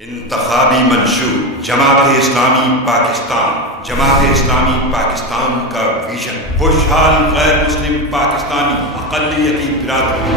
انتخابی منشور جماعت اسلامی پاکستان کا ویژن خوشحال غیر مسلم پاکستانی اقلیتی برادری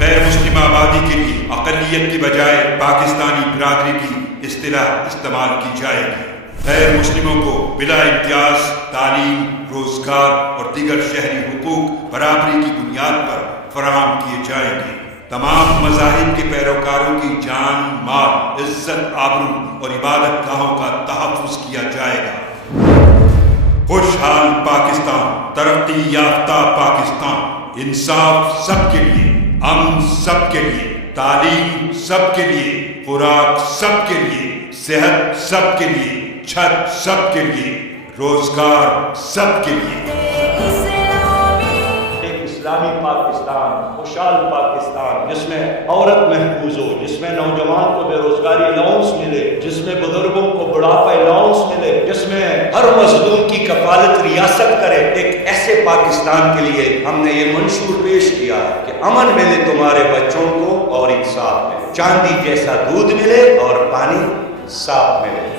غیر مسلم آبادی کے لیے اقلیت کی بجائے پاکستانی برادری کی اصطلاح استعمال کی جائے گی۔ غیر مسلموں کو بلا امتیاز تعلیم، روزگار اور دیگر شہری حقوق برابری کی بنیاد پر فراہم کیے جائیں گے۔ تمام مذاہب کے پیروکاروں کی جان، مال، عزت، آبرو اور عبادت گاہوں کا تحفظ کیا جائے گا۔ خوشحال پاکستان، ترقی یافتہ پاکستان، انصاف سب کے لیے، امن سب کے لیے، تعلیم سب کے لیے، خوراک سب کے لیے، صحت سب کے لیے، چھت سب کے لیے، روزگار سب کے لیے۔ اسلامی پاکستان، خوشحال پاکستان، جس میں عورت محفوظ ہو، جس میں نوجوان کو بے روزگاری الاؤنس ملے، جس میں بزرگوں کو بڑھاپا الاؤنس ملے، جس میں ہر مظلوم کی کفالت ریاست کرے، ایک ایسے پاکستان کے لیے ہم نے یہ منشور پیش کیا کہ امن ملے تمہارے بچوں کو اور انصاف ملے، چاندی جیسا دودھ ملے اور پانی صاف ملے۔